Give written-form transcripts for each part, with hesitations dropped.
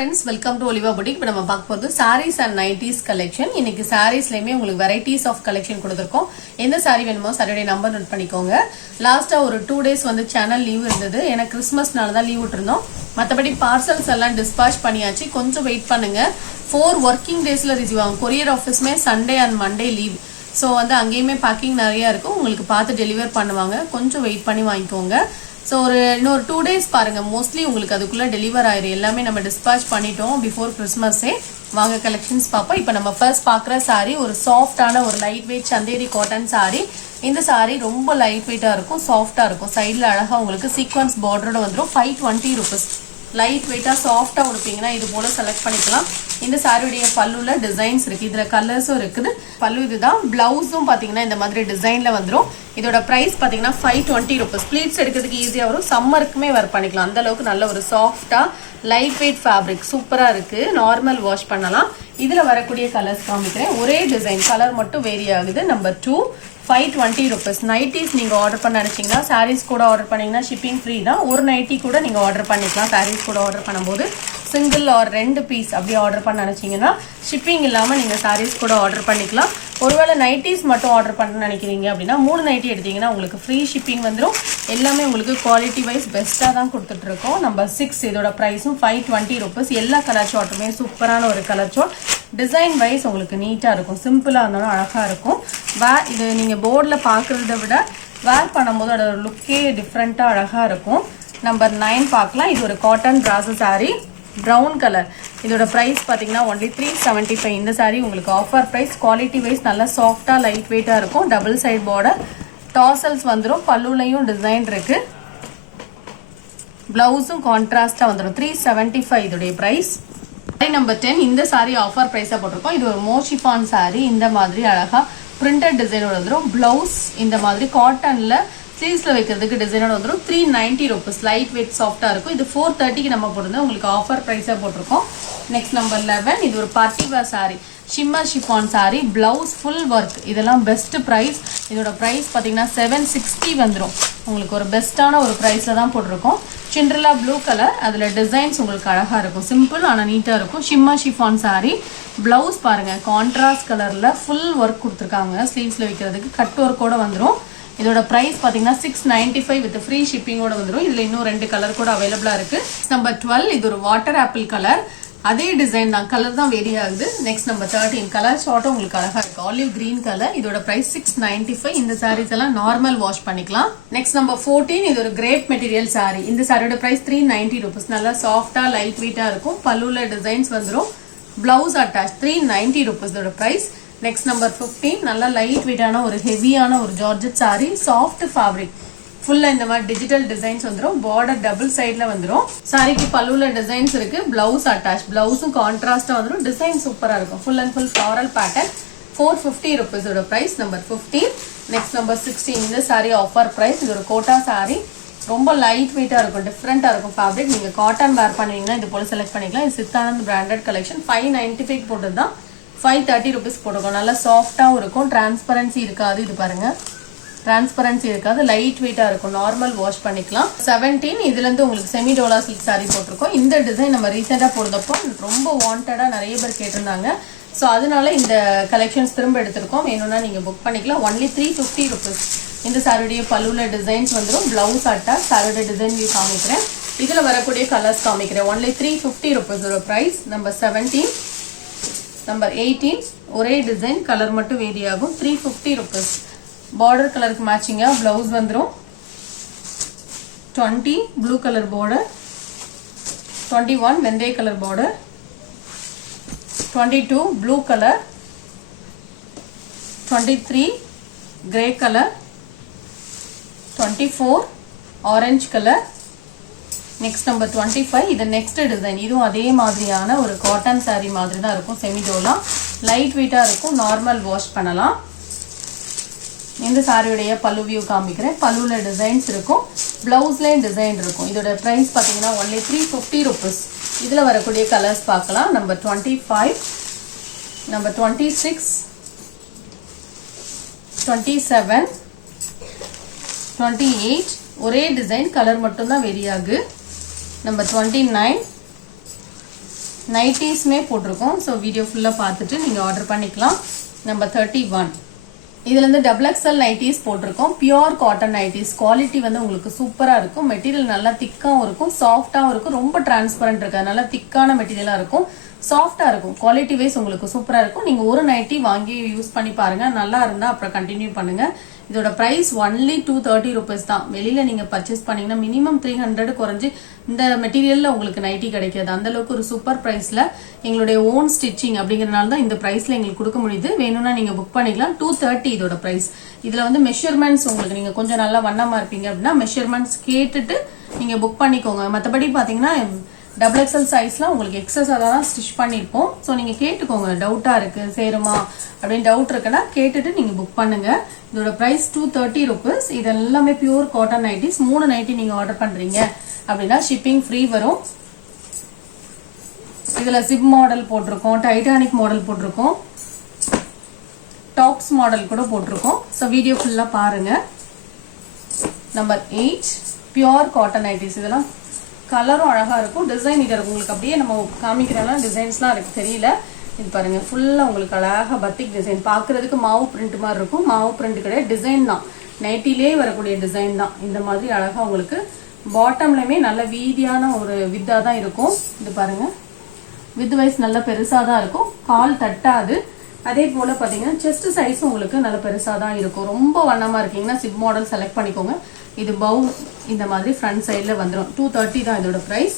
friends, welcome to Oliva Boutique. இப்போ நம்ம பார்க்க போறது sarees and nighties collection. இன்னைக்கு sareesலயுமே உங்களுக்கு varieties of collection கொடுத்திருக்கோம். எந்த saree வேணுமோ சாரியோட நம்பர் நோட் பண்ணிக்கோங்க. லாஸ்டா ஒரு 2 days வந்து சேனல் லீவ் இருந்தது. ஏன்னா கிறிஸ்மஸ்னால தான் லீவ் விட்டுருந்தோம். மத்தபடி பார்சல்ஸ் எல்லாம் டிஸ்பாச் பண்ணியாச்சு. கொஞ்சம் வெயிட் பண்ணுங்க. 4 working daysல ரிசீவ் ஆகும். கொரியர் ஆபீஸ்மே Sunday and Monday leave. So வந்து அங்கேயுமே பேக்கிங் நிறைய இருக்கும். உங்களுக்கு பார்த்து டெலிவர் பண்ணுவாங்க. கொஞ்சம் வெயிட் பண்ணி வாங்கிக்கோங்க. ஸோ இன்னொரு 2 days பாருங்க, மோஸ்ட்லி உங்களுக்கு அதுக்குள்ள டெலிவர் ஆயிரும். எல்லாமே நம்ம டிஸ்பாச் பண்ணிட்டோம் பிஃபோர் கிறிஸ்மஸே. வாங்க கலெக்ஷன்ஸ் பார்ப்போம். இப்போ நம்ம ஃபர்ஸ்ட் பார்க்குற சாரி ஒரு சாஃப்டான ஒரு light weight Chanderi cotton sorry. இந்த சாரி ரொம்ப லைட் வெயிட்டா இருக்கும், சாஃப்டா இருக்கும். சைடில் அழகா உங்களுக்கு சீக்வன்ஸ் பார்டரோட வந்துடும். 520 rupees. லைட் வெயிட்டா சாஃப்டா உடுப்பீங்கன்னா இது போல செலக்ட் பண்ணிக்கலாம். இந்த சாரியுடைய பல்லுல டிசைன்ஸ் இருக்கு, இதுல கலர்ஸும் இருக்குது. பல்லு இதுதான். பிளவுஸும் பாத்தீங்கன்னா இந்த மாதிரி டிசைன்ல வந்துடும். இதோட பிரைஸ் பாத்தீங்கன்னா 520 rupees. ப்ளீட்ஸ் எடுக்கிறதுக்கு ஈஸியா வரும். சம்மருக்குமே வேர் பண்ணிக்கலாம். அந்த அளவுக்கு நல்ல ஒரு சாஃப்டா லைட் வெயிட் ஃபேப்ரிக் சூப்பரா இருக்கு. நார்மல் வாஷ் பண்ணலாம். இதுல வரக்கூடிய கலர்ஸ் காமிக்கிறேன். ஒரே டிசைன், கலர் மட்டும் வேரி ஆகுது. Number 2 520 rupees. நைட்டிஸ் நீங்க ஆர்டர் பண்ண நினைச்சீங்கன்னா சாரீஸ் கூட ஆர்டர் பண்ணீங்கன்னா ஷிப்பிங் ஃப்ரீ தான். ஒரு நைட்டி கூட நீங்க ஆர்டர் பண்ணிக்கலாம். சாரீஸ் கூட ஆர்டர் பண்ணும்போது சிங்கிள் ஆர் 2 பீஸ் அப்படி ஆர்டர் பண்ண நினைச்சீங்கன்னா ஷிப்பிங் இல்லாம நீங்க சாரீஸ் கூட ஆர்டர் பண்ணிக்கலாம். ஒருவேளை நைட்டிஸ் மட்டும் ஆர்டர் பண்ண நினைக்கிறீங்க அப்படின்னா 3 நைட்டி எடுத்தீங்கன்னா உங்களுக்கு ஃப்ரீ ஷிப்பிங் வந்துடும். எல்லாமே உங்களுக்கு குவாலிட்டி வைஸ் பெஸ்டா தான் கொடுத்துட்டு இருக்கோம். நம்பர் 6 இதோட பிரைஸும் 520 rupees. எல்லா கலர் சார்ட்டுமே சூப்பரான ஒரு கலர் சார்ட். டிசைன் வைஸ் உங்களுக்கு நீட்டா இருக்கும். சிம்பிளா இருந்தாலும் அழகா இருக்கும். இது நீங்க போர்ட்ல பாக்குறத விட வேர் பண்ணும்போது அதோட லுக்கே டிஃப்ரெண்டா அழகா இருக்கும். நம்பர் 9 பார்க்கலாம். இது ஒரு cotton brasso sorry, brown colour. இதோட பிரைஸ் பாத்தீங்கன்னா ஒன்லி 375. இந்த சாரி உங்களுக்கு ஆஃபர் பிரைஸ். குவாலிட்டி வைஸ் நல்லா சாஃப்டா லைட் வெயிட்டா இருக்கும். டபுள் சைட் பார்டர், டாசல்ஸ் வந்துடும். பல்லுலையும் டிசைன் இருக்கு. பிளவுஸும் கான்ட்ராஸ்டா வந்துடும். 375 இதோடைய பிரைஸ். நம்பர் 10 இந்த சாரி ஆஃபர் பிரைஸா போட்டிருக்கோம். இது ஒரு மோஷிஃபான் சாரி. இந்த மாதிரி அழகா பிரிண்டட் டிசைனோட வந்துடும். பிளவுஸ் இந்த மாதிரி காட்டன்ல ஸ்லீவ்ஸ்ல வைக்கிறதுக்கு டிசைனோட வந்துடும். 390 rupees. லைட் வெயிட் சாஃப்டா இருக்கும். இது 430க்கு நம்ம போட்டிருந்தோம். உங்களுக்கு ஆஃபர் பிரைஸா போட்டிருக்கோம். நெக்ஸ்ட் நம்பர் 11 இது ஒரு party wear sorry, shimmer chiffon sorry. Blouse full work. இதெல்லாம் பெஸ்ட் பிரைஸ். இதோட பிரைஸ் பாத்தீங்கன்னா 760 வந்துடும். உங்களுக்கு ஒரு பெஸ்டான ஒரு பிரைஸ்ல தான் போட்டிருக்கோம். Cinderella blue colour. அதுல டிசைன்ஸ் உங்களுக்கு அழகா இருக்கும். சிம்பிள் ஆனா நீட்டா இருக்கும். Shimmer chiffon sorry. பிளவுஸ் பாருங்க, கான்ட்ராஸ்ட் கலர்ல ஃபுல் ஒர்க் கொடுத்துருக்காங்க. ஸ்லீவ்ஸ்ல வைக்கிறதுக்கு கட் ஒர்க்கோட வந்துடும். இதோட பிரைஸ் பாத்தீங்கன்னா 695 வித் ஃப்ரீ ஷிப்பிங்கோட வந்துடும். இதுல இன்னும் 2 கலர் கூட அவைலபிளா இருக்கு. நம்பர் 12 இது ஒரு வாட்டர் ஆப்பிள் கலர். அதே டிசைன் தான், கலர் தான் வேரி ஆகுது. நெக்ஸ்ட் நம்பர் 13 கலர் ஷார்ட்டும் உங்களுக்கு அழகா இருக்கு. Olive green colour. இதோட பிரைஸ் 695. இந்த சாரீஸ் எல்லாம் நார்மல் வாஷ் பண்ணிக்கலாம். நெக்ஸ்ட் நம்பர் 14 இது ஒரு கிரேப் மெட்டீரியல் சாரி. இந்த சாரியோட பிரைஸ் 390 rupees. நல்லா சாஃப்டா லைட் வெயிட்டா இருக்கும். பல்லுல டிசைன்ஸ் வந்துடும். Blouse attach. 390 rupees இதோட பிரைஸ். நெக்ஸ்ட் நம்பர் 15 நல்லா லைட் வெயிட்டான ஒரு ஹெவியான ஒரு ஜார்ஜெட் சாரி. Soft fabric. ஃபுல்லா இந்த மாதிரி டிஜிட்டல் டிசைன்ஸ் வந்துடும். பார்டர் டபுள் சைட்ல வந்துடும். சாரிக்கு பல்லுல டிசைன்ஸ் இருக்கு. Blouse attach. பிளவுஸும் கான்ட்ராஸ்டா வந்துடும். டிசைன் சூப்பரா இருக்கும். Full and full floral pattern. 450 rupees இதோட பிரைஸ். நம்பர் 15. நெக்ஸ்ட் நம்பர் 16 இந்த சாரி ஆஃபர் பிரைஸ். இது ஒரு கோட்டா சாரி. ரொம்ப லைட் வெயிட்டா இருக்கும், டிஃப்ரெண்டா இருக்கும் ஃபேப்ரிக். நீங்க காட்டன் வேர் பண்ணுவீங்கன்னா இது போல செலக்ட் பண்ணிக்கலாம். இது சித்தானந்த் பிராண்டட் கலெக்ஷன். 595 போட்டது தான். 530 rupees போட்டுக்கோம். நல்லா சாஃப்டாவும் இருக்கும். டிரான்ஸ்பரன்சி இருக்காது. இது பாருங்க, டிரான்ஸ்பரன்சி இருக்காது. லைட் வெயிட்டா இருக்கும். நார்மல் வாஷ் பண்ணிக்கலாம். 17 இதுல இருந்து உங்களுக்கு செமி டோலா சில்க் சாரி போட்டிருக்கோம். இந்த டிசைன் நம்ம ரீசெண்டா போடுறப்போ ரொம்ப வாண்டடா நிறைய பேர் கேட்டிருந்தாங்க. ஸோ அதனால இந்த கலெக்ஷன்ஸ் திரும்ப எடுத்திருக்கோம். வேணும்னா நீங்க புக் பண்ணிக்கலாம். Only 350 rupees. இந்த சாரியுடைய பல்லுல டிசைன்ஸ் வந்துடும். Blouse attach. சாரியோட டிசைன் வியூ காமிக்கிறேன். இதுல வரக்கூடிய கலர்ஸ் காமிக்கிறேன். ஒன்லி 350 rupees ஒரு பிரைஸ். நம்பர் 17 நம்பர் 18 ஒரே டிசைன், கலர் மட்டும் வேரி ஆகும். 350 rupees. பார்டர் கலருக்கு மேட்சிங்கா பிளவுஸ் வந்துடும். 20 ப்ளூ கலர் பார்டர், 21 வெந்தய colour border, 22 blue colour, 23 grey colour, 24 orange colour. Next number 25 இது நெக்ஸ்ட் டிசைன். இதுவும் அதே மாதிரியான ஒரு காட்டன் சாரி மாதிரி தான் இருக்கும். செமிடோலா லைட் வெயிட்டா இருக்கும். நார்மல் வாஷ் பண்ணலாம். இந்த சாரியுடைய பல்லு வியூ காமிக்கிறேன். பல்லுல டிசைன்ஸ் இருக்கும். பிளவுஸ்லயும் டிசைன் இருக்கும். இதோட பிரைஸ் பாத்தீங்கன்னா ஒன்லி 350 rupees. இதுல வரக்கூடிய கலர்ஸ் பார்க்கலாம். நம்பர் 25, நம்பர் 26, 27, 28 ஒரே டிசைன், கலர் மட்டும் தான் வேரி ஆகு. நம்பர் 29, நைட்டிஸ்மே போட்டிருக்கோம். ஸோ வீடியோ ஃபுல்லாக பார்த்துட்டு நீங்கள் ஆர்டர் பண்ணிக்கலாம். நம்பர் 31 இதுல இருந்து டபுள் எக்ஸ்எல் நைட்டிஸ் போட்டிருக்கோம். Pure cotton nighties. குவாலிட்டி வந்து உங்களுக்கு சூப்பரா இருக்கும். மெட்டீரியல் நல்லா திக்காவும் இருக்கும், சாஃப்டாவும் இருக்கும். ரொம்ப டிரான்ஸ்பரண்ட் இருக்கு, நல்லா திக்கான மெட்டீரியலா இருக்கும், சாஃப்டா இருக்கும். குவாலிட்டி வைஸ் உங்களுக்கு சூப்பரா இருக்கும். நீங்க ஒரு நைட்டி வாங்கி யூஸ் பண்ணி பாருங்க, நல்லா இருந்தா அப்புறம் கண்டினியூ பண்ணுங்க. இதோட பிரைஸ் ஒன்லி 230 rupees தான். வெளியில நீங்க பர்ச்சேஸ் பண்ணீங்கன்னா மினிமம் 300 குறைஞ்சு இந்த மெட்டீரியல்ல உங்களுக்கு நைட்டி கிடைக்காது. அந்த அளவுக்கு ஒரு சூப்பர் பிரைஸ்ல எங்களுடைய ஓன் ஸ்டிச்சிங் அப்படிங்கறதுனால தான் இந்த பிரைஸ்ல எங்களுக்கு கொடுக்க முடியுது. வேணும்னா நீங்க புக் பண்ணிக்கலாம். 230 இதோட பிரைஸ். இதுல வந்து மெஷர்மெண்ட்ஸ் உங்களுக்கு நீங்க கொஞ்சம் நல்லா வண்ணமா இருப்பீங்க அப்படின்னா மெஷர்மெண்ட்ஸ் கேட்டுட்டு நீங்க புக் பண்ணிக்கோங்க. மற்றபடி பாத்தீங்கன்னா டபுள் எக்ஸ்எல் சைஸ்ல உங்களுக்கு எக்ஸஸா தான் ஸ்டிச் பண்ணிருப்போம். ஸோ நீங்க கேட்டுக்கோங்க, டவுட்டா இருக்கு சேருமா அப்படின்னு டவுட் இருக்குன்னா கேட்டுட்டு நீங்க புக் பண்ணுங்க. இதோட பிரைஸ் 230 rupees. இது எல்லாமே பியூர் காட்டன் நைட்டிஸ். 3 நைட்டி நீங்க ஆர்டர் பண்றீங்க அப்படின்னா ஷிப்பிங் ஃப்ரீ வரும். இதுல ஜிப் மாடல் போட்டிருக்கோம், டைட்டானிக் மாடல் போட்டிருக்கோம், டாப்ஸ் மாடல் கூட போட்டிருக்கோம். ஸோ வீடியோ ஃபுல்லா பாருங்க. Number 8 pure cotton nighties. இதெல்லாம் கலரும் அழகா இருக்கும், டிசைன் இது உங்களுக்கு அப்படியே நம்ம காமிக்கிறனால டிசைன்ஸ்லாம் இருக்கு தெரியல. இது பாருங்க, ஃபுல்லா உங்களுக்கு அழகா பத்திக் டிசைன். பாக்குறதுக்கு மாவு பிரிண்ட் மாதிரி இருக்கும், மாவு பிரிண்ட் கிடையாது, டிசைன் தான். நைட்டிலே வரக்கூடிய டிசைன் தான். இந்த மாதிரி அழகா உங்களுக்கு பாட்டம்லயுமே நல்ல வீதியான ஒரு வித்தா தான் இருக்கும். இது பாருங்க, வித் வைஸ் நல்ல பெருசா தான் இருக்கும், கால் தட்டாது. அதே போல பாத்தீங்கன்னா செஸ்ட் சைஸ் உங்களுக்கு நல்ல பெருசா தான் இருக்கும். ரொம்ப வண்ணமா இருக்கீங்கன்னா சிப் மாடல் செலக்ட் பண்ணிக்கோங்க. இது பவுல் இந்த மாதிரி ஃப்ரண்ட் சைட்ல வந்துடும். 230 தான் இதோட பிரைஸ்.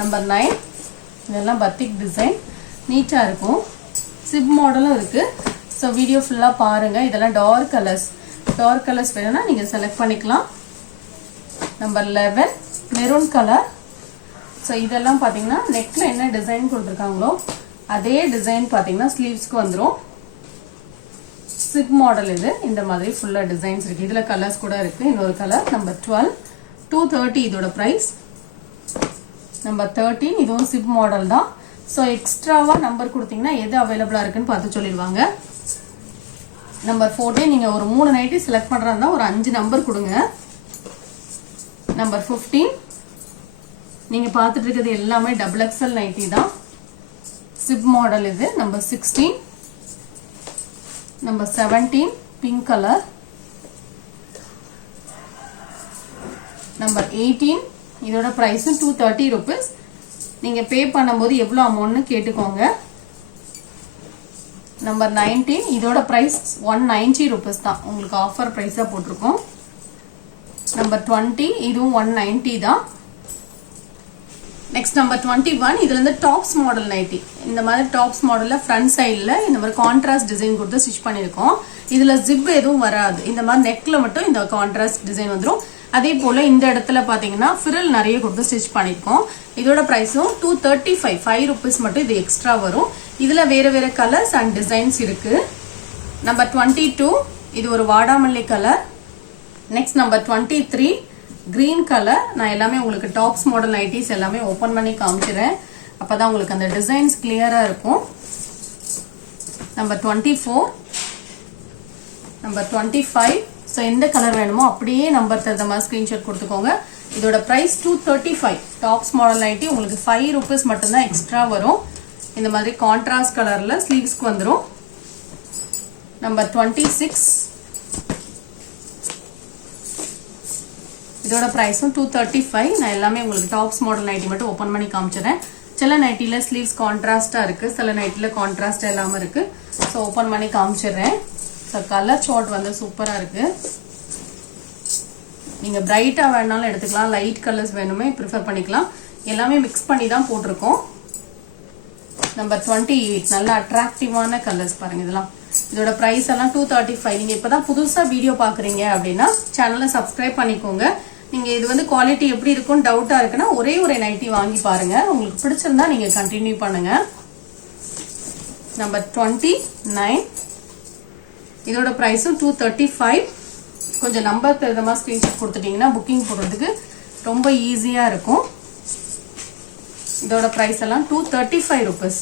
நம்பர் 9 இதெல்லாம் பத்திக் டிசைன், நீட்டா இருக்கும், சிப் மாடலும் இருக்கு. ஸோ வீடியோ ஃபுல்லா பாருங்க. இதெல்லாம் டார்க் கலர்ஸ் வேணும்னா நீங்க செலக்ட் பண்ணிக்கலாம். Number 11 maroon colour. ஸோ இதெல்லாம் பாத்தீங்கன்னா நெக்ல என்ன டிசைன் கொடுத்துருக்காங்களோ அதே டிசைன் பாத்தீங்கன்னா ஸ்லீவ்ஸ்க்கு வந்துடும். சிப் மாடல் இது. இந்த மாதிரி ஃபுல்லா டிசைன்ஸ் இருக்கு. இதுல கலர்ஸ் கூட இருக்கு. இன்னொரு கலர். நம்பர் 12 230 இதோட பிரைஸ். நம்பர் 13 இதுவும் சிப் மாடல் தான். ஸோ எக்ஸ்ட்ராவா நம்பர் கொடுத்தீங்கன்னா எது அவைலபிளா இருக்குன்னு பார்த்து சொல்லிடுவாங்க. நம்பர் 14 நீங்க ஒரு 3 நைட்டி செலக்ட் பண்றதா ஒரு 5 நம்பர் கொடுங்க. நம்பர் 15 நீங்க பார்த்துட்டு இருக்கிறது எல்லாமே டபுள் எக்ஸ்எல் நைட்டி தான், சிப் மாடல் இது. Number 16 number 17 pink colour. Number 18 இதோட பிரைஸ் 230 rupees. நீங்க பே பண்ணும்போது எவ்வளவு அமௌண்ட்னு கேட்டுக்கோங்க. நம்பர் 19 இதோட பிரைஸ் 190 rupees தான், உங்களுக்கு ஆஃபர் பிரைஸா போட்டிருக்கோம். நம்பர் 20 இதுவும் 190 தான். நெக்ஸ்ட் நம்பர் 21 இதுல இருந்து டாப்ஸ் மாடல் நைட்டி. இந்த மாதிரி டாப்ஸ் மாடல்ல ஃப்ரண்ட் சைடுல இந்த மாதிரி கான்ட்ராஸ்ட் டிசைன் கொடுத்து ஸ்டிச் பண்ணிருக்கோம். இதுல ஜிப் எதுவும் வராது. இந்த மாதிரி நெக்ல மட்டும் இந்த கான்ட்ராஸ்ட் டிசைன் வந்துடும். அதே போல இந்த இடத்துல பாத்தீங்கன்னா ஃபிரில் நிறைய கொடுத்து ஸ்டிச் பண்ணிருக்கோம். இதோட பிரைஸும் 235 5 rupees மட்டும் இது எக்ஸ்ட்ரா வரும். இதுல வேற கலர்ஸ் அண்ட் டிசைன்ஸ் இருக்கு. நம்பர் 22 இது ஒரு வாடாமல்லி colour. Next number 23 green colour. நான் எல்லாமே உங்களுக்கு டாப்ஸ் மாடல் நைட்டிஸ் எல்லாமே ஓபன் பண்ணி காமிக்கிறேன், அப்பதான் உங்களுக்கு அந்த டிசைன்ஸ் கிளியரா இருக்கும். Number 24 number 25. ஸோ எந்த கலர் வேணுமோ அப்படியே நம்பர் தகுந்த மாதிரி ஸ்கிரீன்ஷாட் கொடுத்துக்கோங்க. இதோட பிரைஸ் 235. டாப்ஸ் மாடல் நைட்டி உங்களுக்கு 5 rupees மட்டும்தான் எக்ஸ்ட்ரா வரும். இந்த மாதிரி கான்ட்ராஸ்ட் கலர்ல ஸ்லீவ்ஸ்க்கு வந்துடும். நம்பர் 26 இதோட பிரைஸும் 235. நான் எல்லாமே உங்களுக்கு டாப்ஸ் மாடல் நைட்டி மட்டும் ஓபன் பண்ணி காமிச்சிடுறேன். சில நைட்டில ஸ்லீவ்ஸ் கான்ட்ராஸ்டா இருக்கு, சில நைட்டில கான்ட்ராஸ்ட் இல்லாம இருக்கு. ஸோ ஓபன் பண்ணி காமிச்சிடுறேன். ஸோ கலர் சார்ட் வந்து சூப்பரா இருக்கு. நீங்க பிரைட்டா வேணாலும் எடுத்துக்கலாம், லைட் கலர்ஸ் வேணுமே ப்ரிஃபர் பண்ணிக்கலாம். எல்லாமே மிக்ஸ் பண்ணி தான் போட்டிருக்கோம். நம்பர் 28 நல்ல அட்ராக்டிவான கலர்ஸ் பாருங்க. இதோட பிரைஸ் எல்லாம் 235. நீங்க இப்பதான் புதுசா வீடியோ பாக்குறீங்க அப்படின்னா சேனலை சப்ஸ்கிரைப் பண்ணிக்கோங்க. நீங்க இது வந்து குவாலிட்டி எப்படி இருக்கும்னு டவுட்டா இருக்குன்னா ஒரே ஒரு நைட்டி வாங்கி பாருங்க, உங்களுக்கு பிடிச்சிருந்தா நீங்க கண்டினியூ பண்ணுங்க. நம்பர் 29 இதோட பிரைஸும் 235. கொஞ்சம் நம்பர் தெரியாம ஸ்கிரீன்ஷாட் கொடுத்துட்டீங்கன்னா புக்கிங் போடுறதுக்கு ரொம்ப ஈஸியா இருக்கும். இதோட பிரைஸ் எல்லாம் 235 rupees.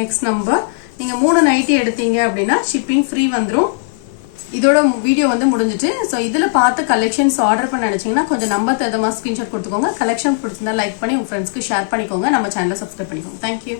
நெக்ஸ்ட் நம்பர் நீங்க 3 நைட்டி எடுத்தீங்க அப்படின்னா ஷிப்பிங் ஃப்ரீ வந்துரும். இதோட வீடியோ வந்து முடிஞ்சிட்டு. ஸோ இதில் பார்த்து கலெக்ஷன்ஸ் ஆர்டர் பண்ண நினைச்சீங்கன்னா கொஞ்சம் நம்பர் தகுந்த மாதிரி ஸ்க்ரீன்ஷாட் கொடுத்துக்கோங்க. கலெக்ஷன் பிடிச்சிருந்தா லைக் பண்ணி உங்கள் ஃப்ரெண்ட்ஸ்க்கு ஷேர் பண்ணிக்கோங்க. நம்ம சேனலை சப்ஸ்கிரைப் பண்ணிக்கோங்க. தேங்க்யூ.